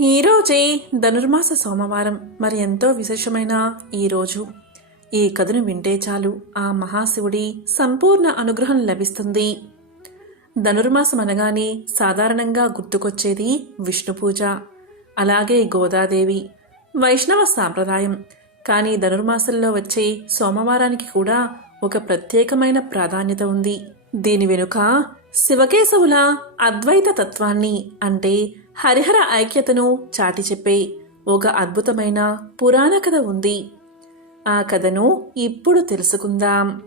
ఈరోజే ధనుర్మాస సోమవారం. మరి ఎంతో విశేషమైన ఈరోజు ఈ కథను వింటే చాలు. ఆ మహాశివుడి సంపూర్ణ అనుగ్రహం లభిస్తుంది. ధనుర్మాసం అనగానే సాధారణంగా గుర్తుకొచ్చేది విష్ణు పూజ అలాగే గోదాదేవి వైష్ణవ సాంప్రదాయం. కానీ ధనుర్మాసంలో వచ్చే సోమవారానికి కూడా ఒక ప్రత్యేకమైన ప్రాధాన్యత ఉంది. దీని వెనుక శివకేశవుల అద్వైత తత్వాన్ని అంటే హరిహర ఐక్యతను చాటి చెప్పే ఒక అద్భుతమైన పురాణ కథ ఉంది. ఆ కథను ఇప్పుడు తెలుసుకుందాం.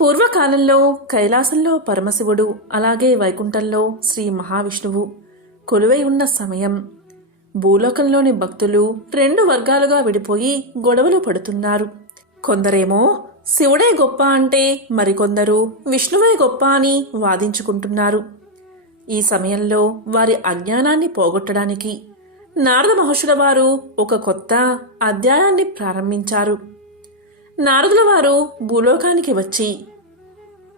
పూర్వకాలంలో కైలాసంలో పరమశివుడు అలాగే వైకుంఠంలో శ్రీ మహావిష్ణువు కొలువై ఉన్న సమయం. భూలోకంలోని భక్తులు రెండు వర్గాలుగా విడిపోయి గొడవలు పడుతున్నారు. కొందరేమో శివుడే గొప్ప అంటే మరికొందరు విష్ణువే గొప్ప అని వాదించుకుంటున్నారు. ఈ సమయంలో వారి అజ్ఞానాన్ని పోగొట్టడానికి నారద మహర్షుల వారు ఒక కొత్త అధ్యాయాన్ని ప్రారంభించారు. నారదుల వారు భూలోకానికి వచ్చి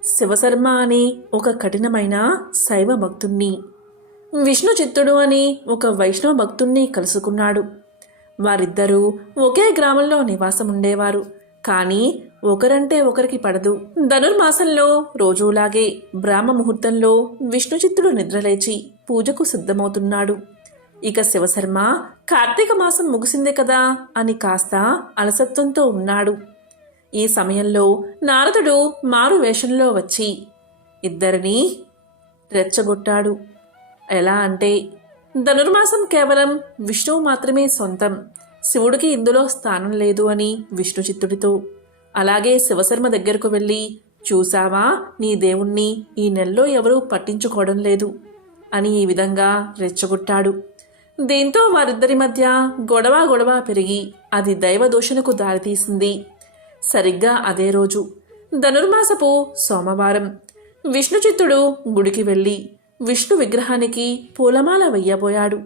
శివశర్మ అనే ఒక కఠినమైన శైవ భక్తుణ్ణి విష్ణు చిత్తుడు అని ఒక వైష్ణవ భక్తుణ్ణి కలుసుకున్నాడు. వారిద్దరూ ఒకే గ్రామంలో నివాసం ఉండేవారు కానీ ఒకరంటే ఒకరికి పడదు. ధనుర్మాసంలో రోజులాగే బ్రాహ్మ ముహూర్తంలో విష్ణుచిత్తుడు నిద్రలేచి పూజకు సిద్ధమవుతున్నాడు. ఇక శివశర్మ కార్తీక మాసం ముగిసిందే కదా అని కాస్త అలసత్వంతో ఉన్నాడు. ఈ సమయంలో నారదుడు మారు వేషంలో వచ్చి ఇద్దరిని రెచ్చగొట్టాడు. ఎలా అంటే ధనుర్మాసం కేవలం విష్ణువు మాత్రమే సొంతం. శివుడికి ఇందులో స్థానం లేదు అని విష్ణుచిత్తుడితో. అలాగే శివశర్మ దగ్గరకు వెళ్ళి చూసావా నీ దేవుణ్ణి ఈ నెలలో ఎవరూ పట్టించుకోవడం లేదు అని ఈ విధంగా రెచ్చగొట్టాడు. దీంతో వారిద్దరి మధ్య గొడవ గొడవ పెరిగి అది దైవదూషణకు దారితీసింది. సరిగ్గా అదే రోజు ధనుర్మాసపు సోమవారం విష్ణుచిత్తుడు గుడికి వెళ్ళి విష్ణు విగ్రహానికి పూలమాల వెయ్యబోయాడు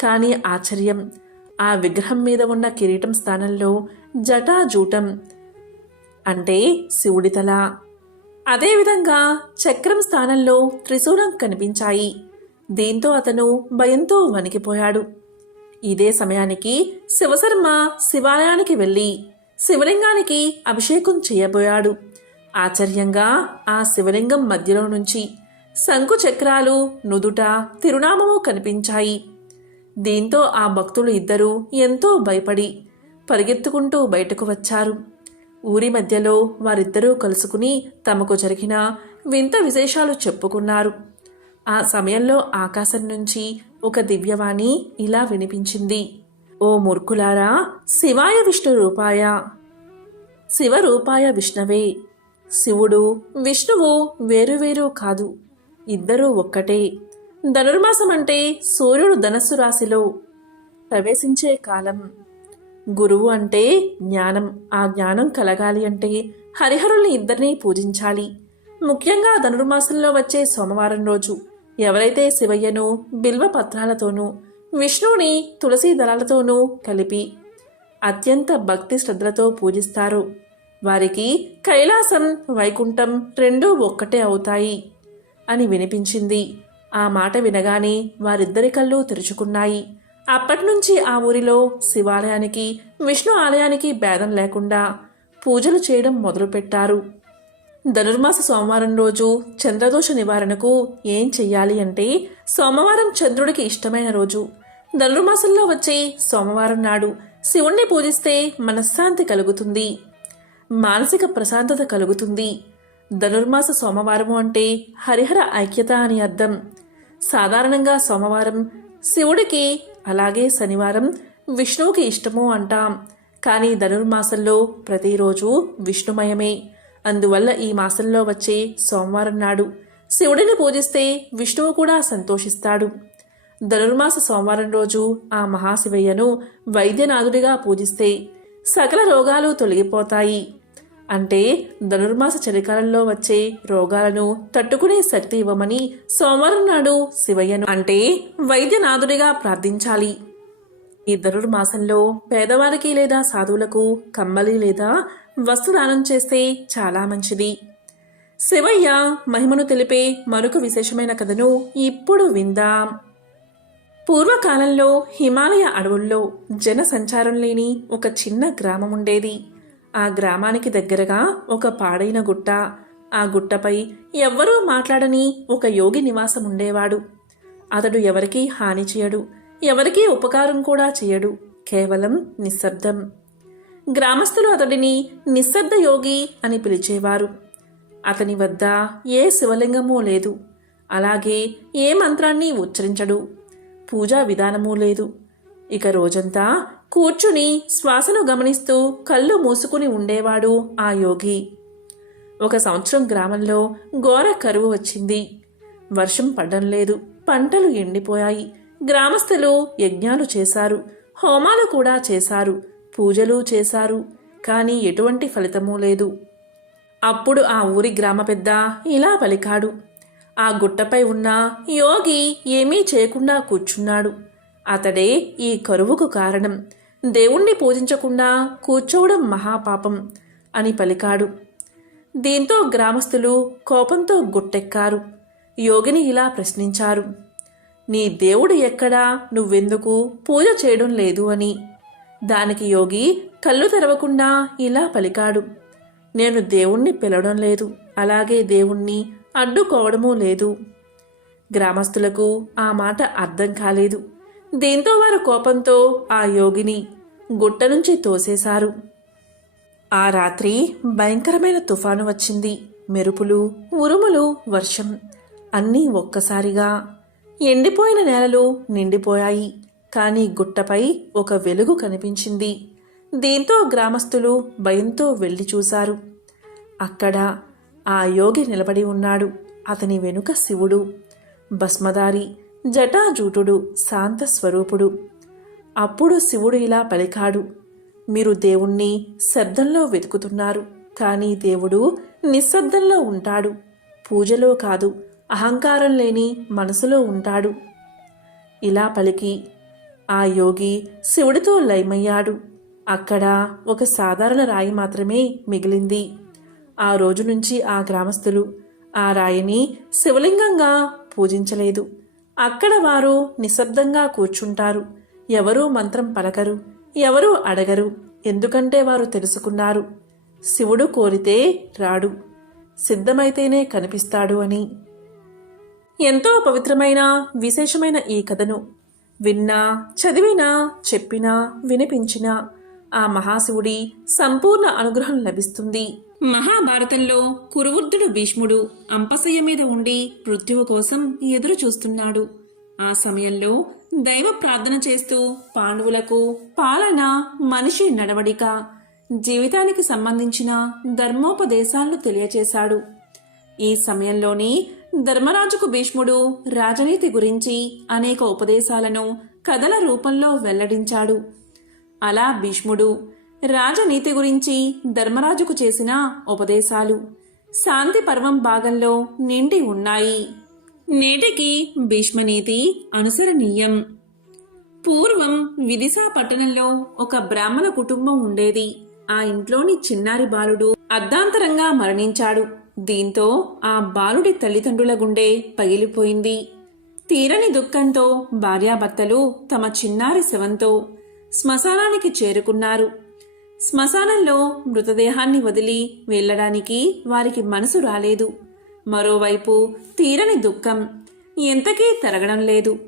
కానీ ఆశ్చర్యం ఆ విగ్రహం మీద ఉన్న కిరీటం స్థానంలో జటాజూటం అంటే శివుడి తల. అదేవిధంగా చక్రం స్థానంలో త్రిశూలం కనిపించాయి. దీంతో అతను భయంతో వణికిపోయాడు. ఇదే సమయానికి శివశర్మ శివాలయానికి వెళ్ళి శివలింగానికి అభిషేకం చేయబోయాడు. ఆశ్చర్యంగా ఆ శివలింగం మధ్యలో నుంచి శంకు చక్రాలు నుదుట తిరునామము కనిపించాయి. దీంతో ఆ భక్తులు ఇద్దరూ ఎంతో భయపడి పరిగెత్తుకుంటూ బయటకు వచ్చారు. ఊరి మధ్యలో వారిద్దరూ కలుసుకుని తమకు జరిగిన వింత విశేషాలు చెప్పుకున్నారు. ఆ సమయంలో ఆకాశం నుంచి ఒక దివ్యవాణి ఇలా వినిపించింది. ఓ మూర్ఖులారా శివాయ విష్ణు రూపాయ. శివరూపాయ విష్ణవే. శివుడు విష్ణువు వేరువేరు కాదు. ఇద్దరూ ఒక్కటే. ధనుర్మాసం అంటే సూర్యుడు ధనస్సు రాశిలో ప్రవేశించే కాలం. గురువు అంటే జ్ఞానం. ఆ జ్ఞానం కలగాలి అంటే హరిహరుల్ని ఇద్దరినీ పూజించాలి. ముఖ్యంగా ధనుర్మాసంలో వచ్చే సోమవారం రోజు ఎవరైతే శివయ్యను బిల్వ పత్రాలతోనూ విష్ణువుని తులసి దళాలతోనూ కలిపి అత్యంత భక్తి శ్రద్ధలతో పూజిస్తారు. వారికి కైలాసం వైకుంఠం రెండూ ఒక్కటే అవుతాయి అని వినిపించింది ఆ మాట వినగానే వారిద్దరి కళ్ళు తెరుచుకున్నాయి. అప్పటినుంచి ఆ ఊరిలో శివాలయానికి విష్ణు ఆలయానికి భేదం లేకుండా పూజలు చేయడం మొదలుపెట్టారు. ధనుర్మాస సోమవారం రోజు చంద్రదోష నివారణకు ఏం చెయ్యాలి అంటే సోమవారం చంద్రుడికి ఇష్టమైన రోజు. ధనుర్మాసంలో వచ్చే సోమవారం నాడు శివుణ్ణి పూజిస్తే మనశ్శాంతి కలుగుతుంది. మానసిక ప్రశాంతత కలుగుతుంది. ధనుర్మాస సోమవారము అంటే హరిహర ఐక్యత అని అర్థం. సాధారణంగా సోమవారం శివుడికి అలాగే శనివారం విష్ణువుకి ఇష్టము అంటాం. కానీ ధనుర్మాసంలో ప్రతిరోజు విష్ణుమయమే. అందువల్ల ఈ మాసంలో వచ్చే సోమవారం నాడు శివుడిని పూజిస్తే విష్ణువు కూడా సంతోషిస్తాడు. ధనుర్మాస సోమవారం రోజు ఆ మహాశివయ్యను వైద్యనాథుడిగా పూజిస్తే సకల రోగాలు తొలగిపోతాయి. అంటే ధనుర్మాస చలికాలంలో వచ్చే రోగాలను తట్టుకునే శక్తి ఇవ్వమని సోమవారం నాడు శివయ్యను అంటే వైద్యనాథుడిగా ప్రార్థించాలి. ఈ ధనుర్మాసంలో పేదవారికి లేదా సాధువులకు కమ్మలి లేదా వస్తుదానం చేస్తే చాలా మంచిది. శివయ్య మహిమను తెలిపే మరొక విశేషమైన కథను ఇప్పుడు విందాం. పూర్వకాలంలో హిమాలయ అడవుల్లో జన సంచారం లేని ఒక చిన్న గ్రామం ఉండేది. ఆ గ్రామానికి దగ్గరగా ఒక పాడైన గుట్ట. ఆ గుట్టపై ఎవ్వరూ మాట్లాడని ఒక యోగి నివాసం ఉండేవాడు అతడు ఎవరికీ హాని చేయడు ఎవరికీ ఉపకారం కూడా చేయడు కేవలం నిశ్శబ్దం. గ్రామస్తులు అతడిని నిశ్శబ్ద యోగి అని పిలిచేవారు. అతని వద్ద ఏ శివలింగమూ లేదు అలాగే ఏ మంత్రాన్ని ఉచ్చరించడు. పూజా విధానమూ లేదు. ఇక రోజంతా కూర్చుని శ్వాసను గమనిస్తూ కళ్ళు మూసుకుని ఉండేవాడు ఆ యోగి. ఒక సంవత్సరం గ్రామంలో ఘోర కరువు వచ్చింది. వర్షం పడడం లేదు పంటలు ఎండిపోయాయి. గ్రామస్తులు యజ్ఞాలు చేశారు హోమాలు కూడా చేశారు పూజలు చేశారు కానీ ఎటువంటి ఫలితమూ లేదు. అప్పుడు ఆ ఊరి గ్రామ పెద్ద ఇలా పలికాడు. ఆ గుట్టపై ఉన్న యోగి ఏమీ చేయకుండా కూర్చున్నాడు. అతడే ఈ కరువుకు కారణం. దేవుణ్ణి పూజించకుండా కూర్చోవడం మహాపాపం అని పలికాడు. దీంతో గ్రామస్తులు కోపంతో గుట్టెక్కారు. యోగిని ఇలా ప్రశ్నించారు. నీ దేవుడు ఎక్కడా? నువ్వెందుకు? పూజ చేయడం లేదు అని. దానికి యోగి కళ్ళు తెరవకుండా ఇలా పలికాడు. నేను దేవుణ్ణి పిలవడం లేదు. అలాగే దేవుణ్ణి అడ్డుకోవడమూ లేదు. గ్రామస్తులకు ఆ మాట అర్థం కాలేదు. దీంతో వారు కోపంతో ఆ యోగిని గుట్ట నుంచి తోసేశారు. ఆ రాత్రి భయంకరమైన తుఫాను వచ్చింది. మెరుపులు ఉరుములు వర్షం అన్నీ ఒక్కసారిగా ఎండిపోయిన నేలలు నిండిపోయాయి. కానీ గుట్టపై ఒక వెలుగు కనిపించింది. దీంతో గ్రామస్తులు భయంతో వెళ్ళి చూశారు. అక్కడ ఆ యోగి నిలబడి ఉన్నాడు. అతని వెనుక శివుడు భస్మదారి జటాజూటుడు శాంత స్వరూపుడు అప్పుడు శివుడు ఇలా పలికాడు మీరు దేవుణ్ణి శబ్దంలో వెతుకుతున్నారు కానీ దేవుడు నిశ్శబ్దంలో ఉంటాడు. పూజలో కాదు అహంకారం లేని మనసులో ఉంటాడు ఇలా పలికి. ఆ యోగి శివుడితో లయమయ్యాడు. అక్కడ ఒక సాధారణ రాయి మాత్రమే మిగిలింది. ఆ రోజు నుంచి ఆ గ్రామస్తులు ఆ రాయిని శివలింగంగా పూజించలేదు. అక్కడ వారు నిశ్శబ్దంగా కూర్చుంటారు. ఎవరూ మంత్రం పలకరు ఎవరూ అడగరు ఎందుకంటే వారు తెలుసుకున్నారు. శివుడు కోరితే రాడు సిద్ధమైతేనే కనిపిస్తాడు అని. ఎంతో పవిత్రమైన విశేషమైన ఈ కథను విన్నా చదివినా చెప్పినా వినిపించినా ఆ మహాశివుడి సంపూర్ణ అనుగ్రహం లభిస్తుంది. మహాభారతంలో కురువృద్ధుడు భీష్ముడు అంపశయ్య మీద ఉండి మృత్యువు కోసం ఎదురు చూస్తున్నాడు ఆ సమయంలో దైవ ప్రార్థన చేస్తూ పాండవులకు పాలన మనిషి నడవడిక జీవితానికి సంబంధించిన ధర్మోపదేశాలను తెలియచేశాడు. ఈ సమయంలోనే ధర్మరాజుకు భీష్ముడు రాజనీతి గురించి అనేక ఉపదేశాలను కథల రూపంలో వెల్లడించాడు. అలా భీష్ముడు రాజనీతి గురించి ధర్మరాజుకు చేసిన ఉపదేశాలు. శాంతి పర్వం భాగంలో నిండి ఉన్నాయి. నేటికి భీష్మనీతి అనుసరణీయం. పూర్వం విదిశా పట్టణంలో ఒక బ్రాహ్మణ కుటుంబం ఉండేది. ఆ ఇంట్లోని చిన్నారి బాలుడు అర్ధాంతరంగా మరణించాడు. దీంతో ఆ బాలుడి తల్లిదండ్రుల గుండె పగిలిపోయింది. తీరని దుఃఖంతో భార్యాభర్తలు తమ చిన్నారి శవంతో శ్మశానానికి చేరుకున్నారు. శ్మశానంలో మృతదేహాన్ని వదిలి వెళ్ళడానికి వారికి మనసు రాలేదు. మరోవైపు తీరని దుఃఖం. ఎంతకీ తరగడం లేదు.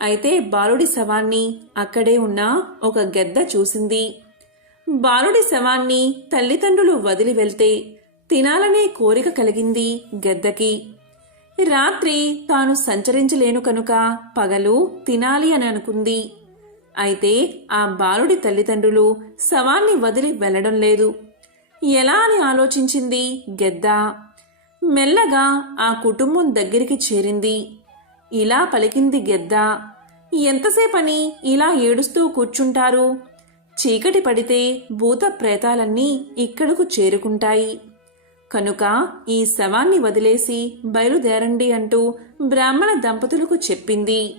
అయితే బాలుడి శవాన్ని అక్కడే ఉన్న ఒక గెద్ద చూసింది. బాలుడి శవాన్ని తల్లిదండ్రులు వదిలి వెళ్తే తినాలనే కోరిక కలిగింది గెద్దకి. రాత్రి తాను సంచరించలేను కనుక పగలు తినాలి అని అనుకుంది. అయితే ఆ బాలుడి తల్లిదండ్రులు శవాన్ని వదిలి వెళ్ళడం లేదు. ఎలా అని ఆలోచించింది గెద్ద? మెల్లగా ఆ కుటుంబం దగ్గరికి చేరింది. ఇలా పలికింది గెద్ద. ఎంతసేపని ఇలా ఏడుస్తూ కూర్చుంటారు? చీకటి పడితే భూత ప్రేతాలన్నీ ఇక్కడకు చేరుకుంటాయి. కనుక ఈ శవాన్ని వదిలేసి బయలుదేరండి అంటూ బ్రాహ్మణ దంపతులకు చెప్పింది.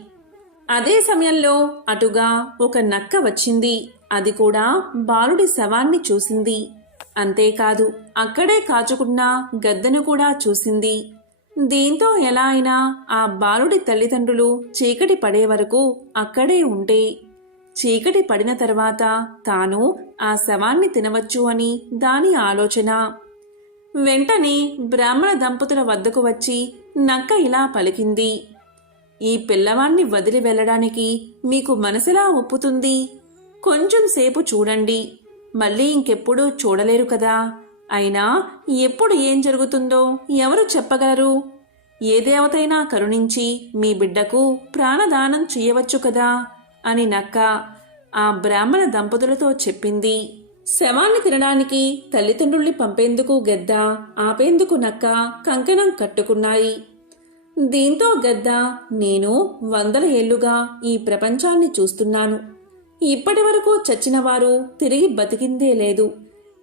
అదే సమయంలో అటుగా ఒక నక్క వచ్చింది. అది కూడా బాలుడి శవాన్ని చూసింది. అంతేకాదు అక్కడే కాచుకున్న గద్దెను కూడా చూసింది. దీంతో ఎలా అయినా ఆ బాలుడి తల్లిదండ్రులు చీకటి పడే వరకు అక్కడే ఉంటే. చీకటి పడిన తర్వాత తాను ఆ శవాన్ని తినవచ్చు అని దాని ఆలోచన. వెంటనే బ్రాహ్మణ దంపతుల వద్దకు వచ్చి నక్క ఇలా పలికింది. ఈ పిల్లవాణ్ణి వదిలి వెళ్ళడానికి మీకు మనసులా ఒప్పుతుంది? కొంచెం సేపు చూడండి. మళ్ళీ ఇంకెప్పుడు చూడలేరు కదా. అయినా ఎప్పుడు ఏం జరుగుతుందో ఎవరు చెప్పగలరు? ఏ దేవతైనా కరుణించి మీ బిడ్డకు ప్రాణదానం చేయవచ్చు కదా అని నక్క ఆ బ్రాహ్మణ దంపతులతో చెప్పింది. శవాన్ని తినడానికి తల్లిదండ్రుల్ని పంపేందుకు గద్ద ఆపేందుకు నక్క కంకణం కట్టుకున్నాయి. దీంతో గద్ద నేను వందల ఏళ్ళుగా ఈ ప్రపంచాన్ని చూస్తున్నాను. ఇప్పటి వరకు చచ్చినవారు తిరిగి బతికిందే లేదు.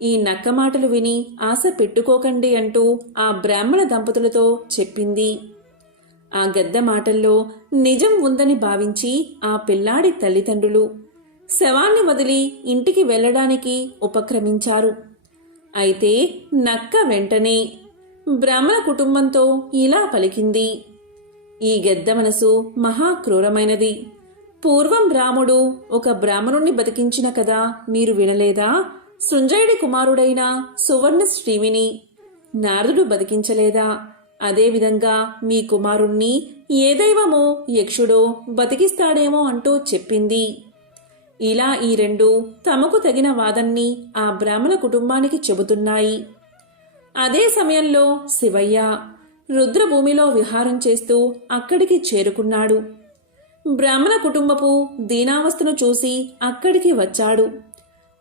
ఈ నక్క మాటలు విని ఆశ పెట్టుకోకండి అంటూ ఆ బ్రాహ్మణ దంపతులతో చెప్పింది. ఆ గద్ద మాటల్లో నిజం ఉందని భావించి ఆ పిల్లాడి తల్లిదండ్రులు శవాన్ని వదిలి ఇంటికి వెళ్ళడానికి ఉపక్రమించారు. అయితే నక్క వెంటనే బ్రాహ్మణ కుటుంబంతో ఇలా పలికింది. ఈ గద్ద మనసు మహా క్రూరమైనది పూర్వం రాముడు ఒక బ్రాహ్మణుణ్ణి బతికించిన కదా మీరు వినలేదా? సృంజయుడి కుమారుడైన సువర్ణ శ్రీవిని నారదుడు బతికించలేదా? అదేవిధంగా మీ కుమారుణ్ణి ఏ దైవమో యక్షుడో బతికిస్తాడేమో అంటూ చెప్పింది. ఇలా ఈ రెండు తమకు తగిన వాదన్ని ఆ బ్రాహ్మణ కుటుంబానికి చెబుతున్నాయి. అదే సమయంలో శివయ్య రుద్రభూమిలో విహారం చేస్తూ అక్కడికి చేరుకున్నాడు. బ్రాహ్మణ కుటుంబపు దీనావస్థను చూసి అక్కడికి వచ్చాడు.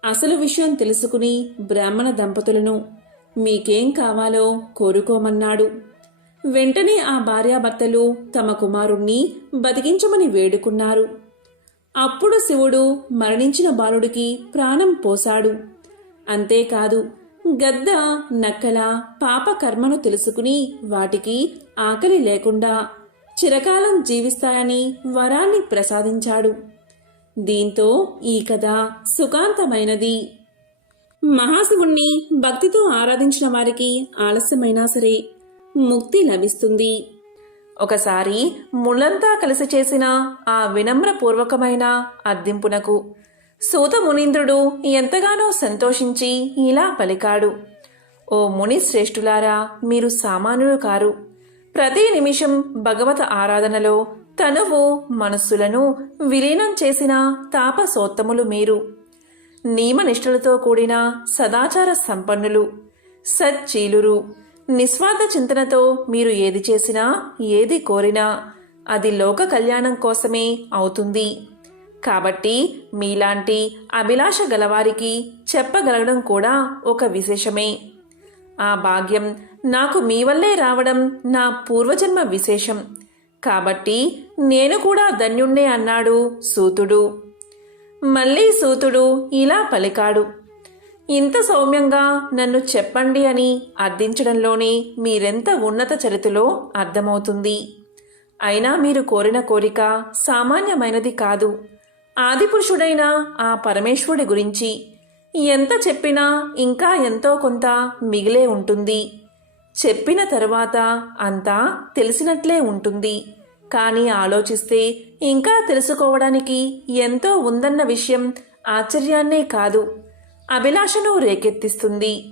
అసలు విషయం తెలుసుకుని బ్రాహ్మణ దంపతులను మీకేం కావాలో కోరుకోమన్నాడు. వెంటనే ఆ భార్యాభర్తలు తమ కుమారుణ్ణి బతికించమని వేడుకున్నారు. అప్పుడు శివుడు మరణించిన బాలుడికి ప్రాణం పోశాడు. అంతేకాదు గద్ద నక్కల పాప కర్మను తెలుసుకుని వాటికి ఆకలి లేకుండా చిరకాలం జీవిస్తాయని వరాన్ని ప్రసాదించాడు. దీంతో ఈ కథ సుఖాంతమైనది. మహాశివుణ్ణి భక్తితో ఆరాధించిన వారికి ఆలస్యమైనా సరే ముక్తి లభిస్తుంది. ఒకసారి ముళ్ళంతా కలిసి చేసిన ఆ వినమ్రపూర్వకమైన అద్దింపునకు సూత మునీంద్రుడు ఎంతగానో సంతోషించి ఇలా పలికాడు. ఓ ముని శ్రేష్ఠులారా మీరు సామాన్యులు కారు. ప్రతి నిమిషం భగవత ఆరాధనలో తనువు మనస్సులను విలీనం చేసిన తాపసోత్తములు మీరు. నియమనిష్టలతో కూడిన సదాచార సంపన్నులు. సచ్చీలురు. నిస్వార్థ చింతనతో మీరు ఏది చేసినా ఏది కోరినా అది లోక కళ్యాణం కోసమే అవుతుంది. కాబట్టి మీలాంటి అభిలాష గలవారికి చెప్పగలగడం కూడా ఒక విశేషమే. ఆ భాగ్యం నాకు మీ వల్లే రావడం నా పూర్వజన్మ విశేషం. కాబట్టి నేను కూడా ధన్యుణ్ణే అన్నాడు సూతుడు. మళ్ళీ సూతుడు ఇలా పలికాడు. ఇంత సౌమ్యంగా నన్ను చెప్పండి అని అర్థించడంలోనే మీరెంత ఉన్నత చరితలో అర్థమవుతుంది. అయినా మీరు కోరిన కోరిక సామాన్యమైనది కాదు. ఆదిపురుషుడైన ఆ పరమేశ్వరుడి గురించి ఎంత చెప్పినా ఇంకా ఎంతో కొంత మిగిలే ఉంటుంది. చెప్పిన తరువాత అంతా తెలిసినట్లే ఉంటుంది. కానీ ఆలోచిస్తే ఇంకా తెలుసుకోవడానికి ఎంతో ఉందన్న విషయం ఆశ్చర్యాన్నే కాదు. అభిలాషను రేకెత్తిస్తుంది.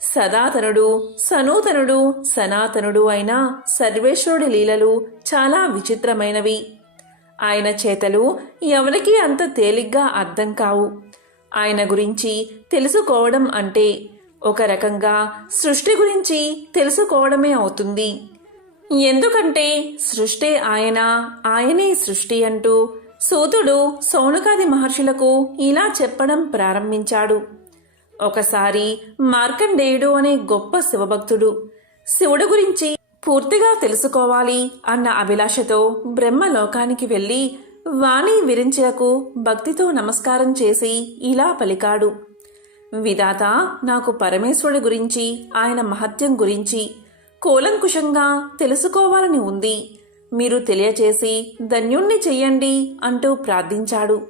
సదాతనుడు సనూతనుడు సనాతనుడు అయిన సర్వేశ్వరుడి లీలలు చాలా విచిత్రమైనవి. ఆయన చేతలు ఎవరికీ అంత తేలిగ్గా అర్థం కావు. ఆయన గురించి తెలుసుకోవడం అంటే ఒక రకంగా సృష్టి గురించి తెలుసుకోవడమే అవుతుంది. ఎందుకంటే సృష్టి ఆయన ఆయనే సృష్టి అంటూ సూతుడు సౌనకాది మహర్షులకు ఇలా చెప్పడం ప్రారంభించాడు. ఒకసారి మార్కండేయుడు అనే గొప్ప శివభక్తుడు శివుడు గురించి పూర్తిగా తెలుసుకోవాలి అన్న అభిలాషతో బ్రహ్మలోకానికి వెళ్ళి వాణి విరించకు భక్తితో నమస్కారం చేసి ఇలా పలికాడు. విధాత నాకు పరమేశ్వరుడి గురించి ఆయన మహత్యం గురించి కూలంకుషంగా తెలుసుకోవాలని ఉంది. మీరు తెలియచేసి ధన్యుణ్ణి చెయ్యండి అంటూ ప్రార్థించాడు.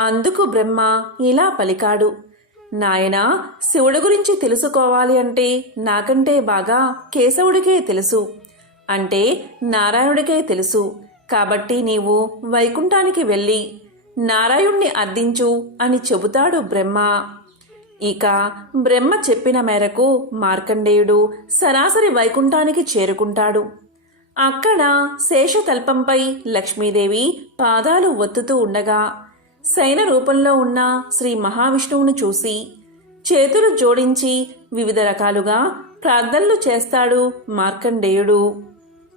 అందుకు బ్రహ్మ ఇలా పలికాడు. నాయనా శివుడి గురించి తెలుసుకోవాలి అంటే నాకంటే బాగా కేశవుడికే తెలుసు. అంటే నారాయణుడికే తెలుసు. కాబట్టి నీవు వైకుంఠానికి వెళ్ళి నారాయణ్ణి అర్థించు అని చెబుతాడు బ్రహ్మ. ఇక బ్రహ్మ చెప్పిన మేరకు మార్కండేయుడు సరాసరి వైకుంఠానికి చేరుకుంటాడు. అక్కడ శేషతల్పంపై లక్ష్మీదేవి పాదాలు ఒత్తుతూ ఉండగా శయన రూపంలో ఉన్న శ్రీ మహావిష్ణువును చూసి చేతులు జోడించి వివిధ రకాలుగా ప్రార్థనలు చేస్తాడు మార్కండేయుడు.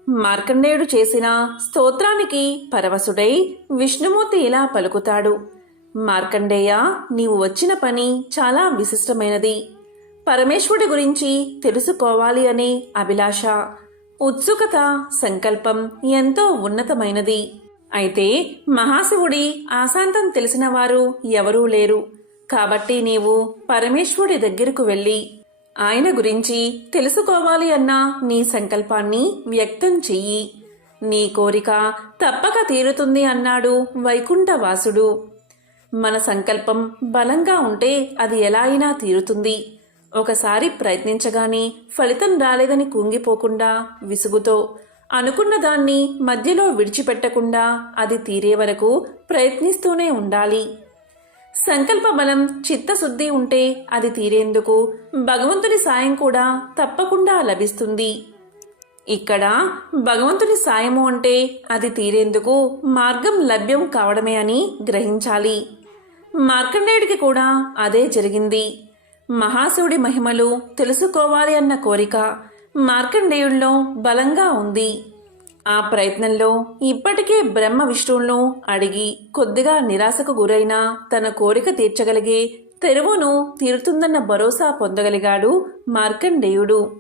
మార్కండేయుడు చేసిన స్తోత్రానికి పరవశుడై విష్ణుమూర్తి ఇలా పలుకుతాడు. మార్కండేయ నీవు వచ్చిన పని చాలా విశిష్టమైనది. పరమేశ్వరుడి గురించి తెలుసుకోవాలి అనే అభిలాష ఉత్సుకత సంకల్పం ఎంతో ఉన్నతమైనది. అయితే మహాశివుడి ఆశాంతం తెలిసిన వారు ఎవరూ లేరు. కాబట్టి నీవు పరమేశ్వరుడి దగ్గరకు వెళ్ళి ఆయన గురించి తెలుసుకోవాలి అన్న నీ సంకల్పాన్ని వ్యక్తం చెయ్యి. నీ కోరిక తప్పక తీరుతుంది అన్నాడు వైకుంఠవాసుడు. మన సంకల్పం బలంగా ఉంటే అది ఎలా అయినా తీరుతుంది. ఒకసారి ప్రయత్నించగానే ఫలితం రాలేదని కుంగిపోకుండా విసుగుతో అనుకున్న దాన్ని మధ్యలో విడిచిపెట్టకుండా అది తీరే వరకు ప్రయత్నిస్తూనే ఉండాలి. సంకల్ప బలం చిత్తశుద్ధి ఉంటే అది తీరేందుకు భగవంతుని సాయం కూడా తప్పకుండా లభిస్తుంది. ఇక్కడ భగవంతుని సాయము అంటే అది తీరేందుకు మార్గం లభ్యం కావడమే అని గ్రహించాలి. మార్కండేయుడికి కూడా అదే జరిగింది. మహాశివుడి మహిమలు తెలుసుకోవాలి అన్న కోరిక మార్కండేయుల్లో బలంగా ఉంది. ఆ ప్రయత్నంలో ఇప్పటికే బ్రహ్మ విష్ణువులను అడిగి కొద్దిగా నిరాశకు గురైన తన కోరిక తీర్చగలిగే తెరువును తీరుతుందన్న భరోసా పొందగలిగాడు మార్కండేయుడు.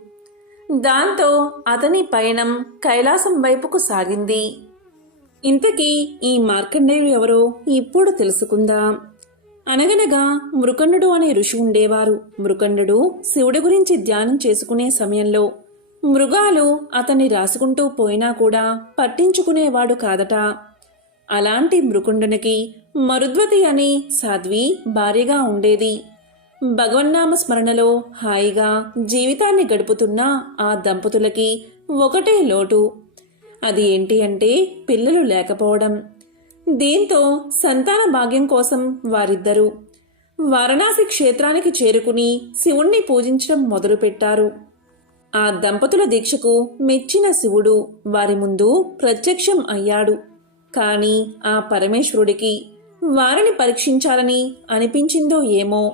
దాంతో అతని పయనం కైలాసం వైపుకు సాగింది. ఇంతకీ ఈ మార్కండేయుడు ఎవరో ఇప్పుడు తెలుసుకుందాం? అనగనగా మృకండు అనే ఋషి ఉండేవారు. మృకండు శివుడి గురించి ధ్యానం చేసుకునే సమయంలో మృగాలు అతన్ని రాసుకుంటూ పోయినా కూడా పట్టించుకునేవాడు కాదట. అలాంటి మృకుండునికి మరుద్వతి అని సాధ్వి భార్యగా ఉండేది. భగవన్నామ స్మరణలో హాయిగా జీవితాన్ని గడుపుతున్న ఆ దంపతులకి ఒకటే లోటు. అది ఏంటి అంటే పిల్లలు లేకపోవడం. దీంతో సంతాన భాగ్యం కోసం వారిద్దరూ వారణాసి క్షేత్రానికి చేరుకుని శివుణ్ణి పూజించడం మొదలుపెట్టారు. ఆ దంపతుల దీక్షకు మెచ్చిన శివుడు వారి ముందు ప్రత్యక్షం అయ్యాడు. కాని ఆ పరమేశ్వరుడికి వారిని పరీక్షించాలని అనిపించిందో ఏమో.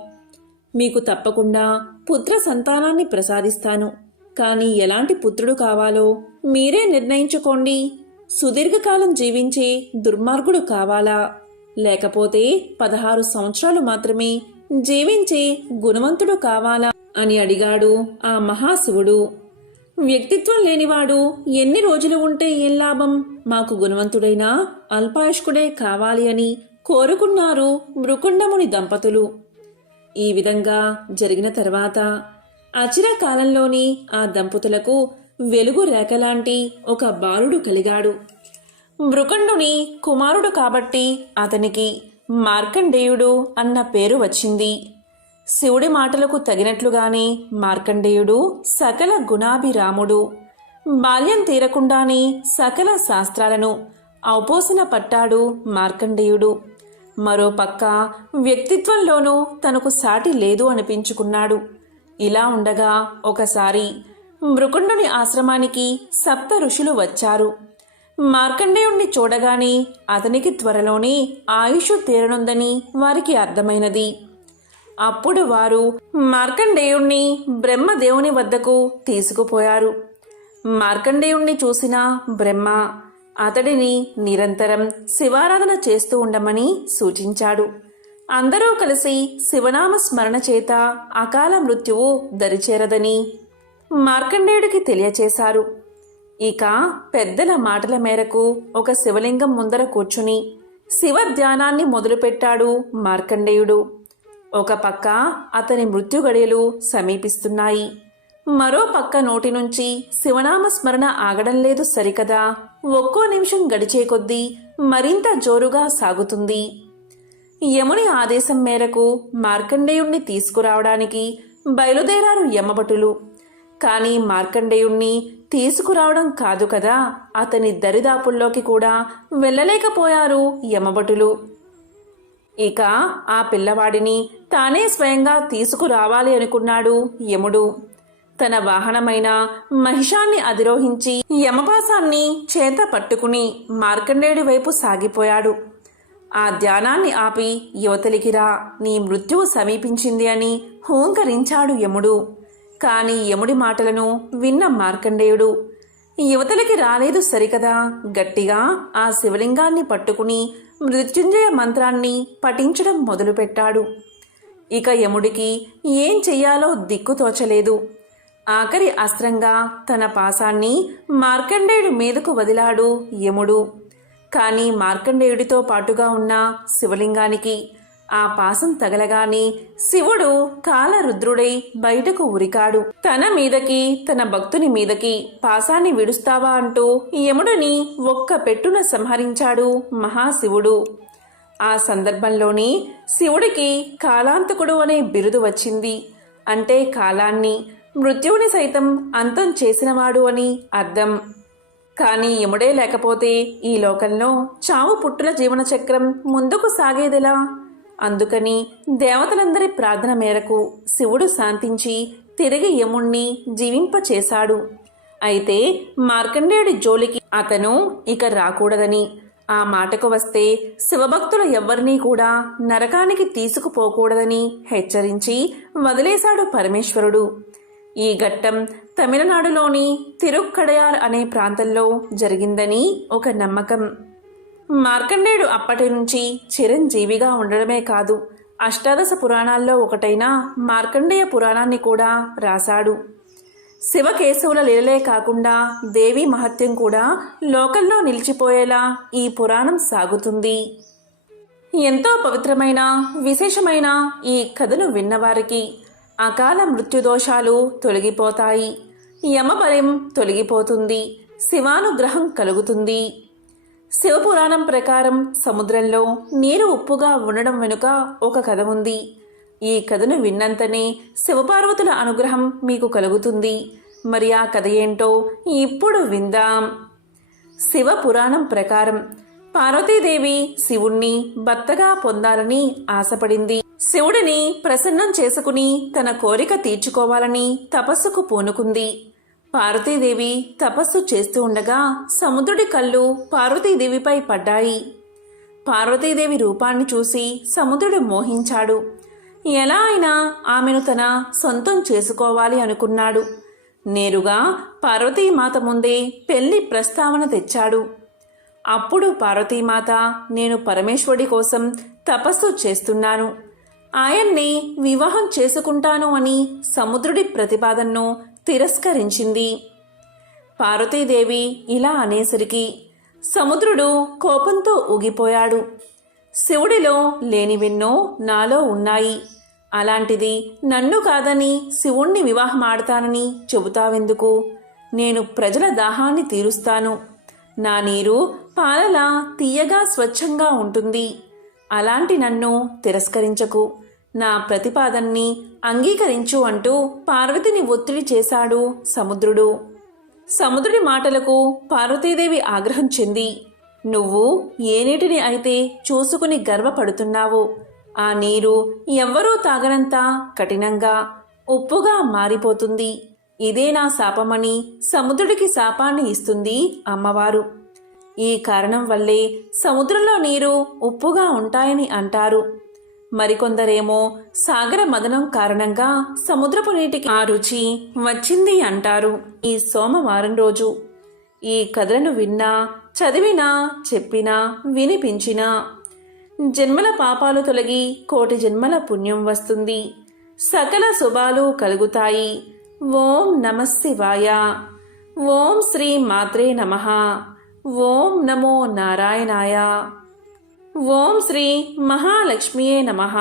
మీకు తప్పకుండా పుత్ర సంతానాన్ని ప్రసాదిస్తాను. కానీ ఎలాంటి పుత్రుడు కావాలో మీరే నిర్ణయించుకోండి. సుదీర్ఘకాలం జీవించే దుర్మార్గుడు కావాలా? లేకపోతే పదహారు సంవత్సరాలు మాత్రమే జీవించే గుణవంతుడు కావాలా? అని అడిగాడు ఆ మహాశివుడు. వ్యక్తిత్వం లేనివాడు ఎన్ని రోజులు ఉంటే ఏం లాభం? మాకు గుణవంతుడైనా అల్పాయుష్కుడే కావాలి అని కోరుకున్నారు మృకుండముని దంపతులు. ఈ విధంగా జరిగిన తర్వాత అచిరకాలంలోని ఆ దంపతులకు వెలుగు రేఖలాంటి ఒక బాలుడు కలిగాడు. మృకండుని కుమారుడు కాబట్టి అతనికి మార్కండేయుడు అన్న పేరు వచ్చింది. శివుడి మాటలకు తగినట్లుగానే మార్కండేయుడు సకల గుణాభిరాముడు. బాల్యం తీరకుండానే సకల శాస్త్రాలను ఔపోసన పట్టాడు మార్కండేయుడు. మరోపక్క వ్యక్తిత్వంలోనూ తనకు సాటి లేదు అనిపించుకున్నాడు. ఇలా ఉండగా ఒకసారి మృకుండుని ఆశ్రమానికి సప్త ఋషులు వచ్చారు. మార్కండేయుణ్ణి చూడగానే అతనికి త్వరలోనే ఆయుష్ తీరనుందని వారికి అర్థమైనది. అప్పుడు వారు మార్కండేయుణ్ణి బ్రహ్మదేవుని వద్దకు తీసుకుపోయారు. మార్కండేయుణ్ణి చూసిన బ్రహ్మ అతడిని నిరంతరం శివారాధన చేస్తూ ఉండమని సూచించాడు. అందరూ కలిసి శివనామ స్మరణ చేత అకాల మృత్యువు దరిచేరదని మార్కండేయుడికి తెలియచేశారు. ఇక పెద్దల మాటల మేరకు ఒక శివలింగం ముందర కూర్చుని శివ ధ్యానాన్ని మొదలుపెట్టాడు మార్కండేయుడు. ఒక పక్క అతని మృత్యుగడియలు సమీపిస్తున్నాయి. మరో పక్క నోటి నుంచి శివనామ స్మరణ ఆగడం లేదు సరికదా. ఒక్కో నిమిషం గడిచే కొద్దీ మరింత జోరుగా సాగుతుంది. యముని ఆదేశం మేరకు మార్కండేయుణ్ణి తీసుకురావడానికి బయలుదేరారు యమభటులు. కానీ మార్కండేయుణ్ణి తీసుకురావడం కాదు కదా అతని దరిదాపుల్లోకి కూడా వెళ్ళలేకపోయారు యమభటులు. ఇక ఆ పిల్లవాడిని తానే స్వయంగా తీసుకురావాలి అనుకున్నాడు యముడు. తన వాహనమైన మహిషాన్ని అధిరోహించి యమపాసాన్ని చేత పట్టుకుని మార్కండేయుడి వైపు సాగిపోయాడు. ఆ ధ్యానాన్ని ఆపి యువతలికి రా నీ మృత్యువు సమీపించింది అని హూంకరించాడు యముడు. కాని యముడి మాటలను విన్న మార్కండేయుడు యువతలకి రాలేదు సరికదా గట్టిగా ఆ శివలింగాన్ని పట్టుకుని మృత్యుంజయ మంత్రాన్ని పఠించడం మొదలుపెట్టాడు. ఇక యముడికి ఏం చెయ్యాలో దిక్కు తోచలేదు. ఆఖరి అస్త్రంగా తన పాసాన్ని మార్కండేయుడి మీదకు వదిలాడు యముడు. కానీ మార్కండేయుడితో పాటుగా ఉన్న శివలింగానికి ఆ పాసం తగలగానే శివుడు కాలరుద్రుడై బయటకు ఉరికాడు. తన మీదకి తన భక్తుని మీదకి పాసాన్ని విడుస్తావా అంటూ యముడిని ఒక్క పెట్టున సంహరించాడు మహాశివుడు. ఆ సందర్భంలోనే శివుడికి కాలాంతకుడు అనే బిరుదు వచ్చింది. అంటే కాలాన్ని మృత్యువుని సైతం అంతం చేసినవాడు అని అర్థం. కానీ యముడే లేకపోతే ఈ లోకంలో చావు పుట్టుల జీవన చక్రం ముందుకు సాగేదెలా? అందుకని దేవతలందరి ప్రార్థన మేరకు శివుడు శాంతించి తిరిగి యముణ్ణి జీవింపచేశాడు. అయితే మార్కండేయుడి జోలికి అతను ఇక రాకూడదని. ఆ మాటకు వస్తే శివభక్తుల ఎవ్వరినీ కూడా నరకానికి తీసుకుపోకూడదని హెచ్చరించి వదిలేశాడు పరమేశ్వరుడు. ఈ ఘట్టం తమిళనాడులోని తిరుక్కడయార్ అనే ప్రాంతంలో జరిగిందని ఒక నమ్మకం. మార్కండేయుడు అప్పటి నుంచి చిరంజీవిగా ఉండడమే కాదు అష్టాదశ పురాణాల్లో ఒకటైన మార్కండేయ పురాణాన్ని కూడా రాశాడు. శివకేశవుల లీలలే కాకుండా దేవి మహత్యం కూడా లోకల్లో నిలిచిపోయేలా ఈ పురాణం సాగుతుంది. ఎంతో పవిత్రమైన విశేషమైన ఈ కథను విన్నవారికి అకాల మృత్యుదోషాలు తొలగిపోతాయి. యమబలం తొలగిపోతుంది. శివానుగ్రహం కలుగుతుంది. శివపురాణం ప్రకారం సముద్రంలో నీరు ఉప్పుగా ఉండడం వెనుక ఒక కథ ఉంది. ఈ కథను విన్నంతనే శివపార్వతుల అనుగ్రహం మీకు కలుగుతుంది. మరి ఆ కథ ఏంటో ఇప్పుడు విందాం. శివ పురాణం ప్రకారం పార్వతీదేవి శివుణ్ణి భర్తగా పొందాలని ఆశపడింది. శివుడిని ప్రసన్నం చేసుకుని తన కోరిక తీర్చుకోవాలని తపస్సుకు పూనుకుంది. పార్వతీదేవి తపస్సు చేస్తూ ఉండగా సముద్రుడి కళ్ళు పార్వతీదేవిపై పడ్డాయి. పార్వతీదేవి రూపాన్ని చూసి సముద్రుడు మోహించాడు. ఎలా అయినా ఆమెను తన సొంతం చేసుకోవాలి అనుకున్నాడు. నేరుగా పార్వతీమాత ముందే పెళ్ళి ప్రస్తావన తెచ్చాడు. అప్పుడు పార్వతీమాత నేను పరమేశ్వరుడి కోసం తపస్సు చేస్తున్నాను. ఆయన్ని వివాహం చేసుకుంటాను అని సముద్రుడి ప్రతిపాదనను తిరస్కరించింది. పార్వతీదేవి ఇలా అనేసరికి సముద్రుడు కోపంతో ఊగిపోయాడు. శివుడిలో లేనివెన్నో నాలో ఉన్నాయి. అలాంటిది నన్ను కాదని శివుణ్ణి వివాహమాడతానని చెబుతావెందుకు? నేను ప్రజల దాహాన్ని తీరుస్తాను. నా నీరు పాలలా తీయగా స్వచ్ఛంగా ఉంటుంది. అలాంటి నన్ను తిరస్కరించకు. నా ప్రతిపాదన్ని అంగీకరించు అంటూ పార్వతిని ఒత్తిడి చేశాడు సముద్రుడు. సముద్రుడి మాటలకు పార్వతీదేవి ఆగ్రహం చెంది నువ్వు ఏ నీటిని అయితే చూసుకుని గర్వపడుతున్నావో ఆ నీరు ఎవ్వరూ తాగనంత కఠినంగా ఉప్పుగా మారిపోతుంది. ఇదే నా శాపమని సముద్రుడికి శాపాన్ని ఇస్తుంది అమ్మవారు. ఈ కారణం వల్లే సముద్రంలో నీరు ఉప్పుగా ఉంటాయని అంటారు. మరికొందరేమో సాగర మదనం కారణంగా సముద్రపు నీటికి ఆ రుచి వచ్చింది అంటారు ఈ సోమవారం రోజు. ఈ కథలను విన్నా చదివినా చెప్పినా వినిపించినా జన్మల పాపాలు తొలగి కోటి జన్మల పుణ్యం వస్తుంది. సకల శుభాలు కలుగుతాయి. ఓం నమ శివాయ. ఓం శ్రీ మాత్రే నమ. ఓం నమో నారాయణాయ. ఓం శ్రీ మహాలక్ష్మియే నమః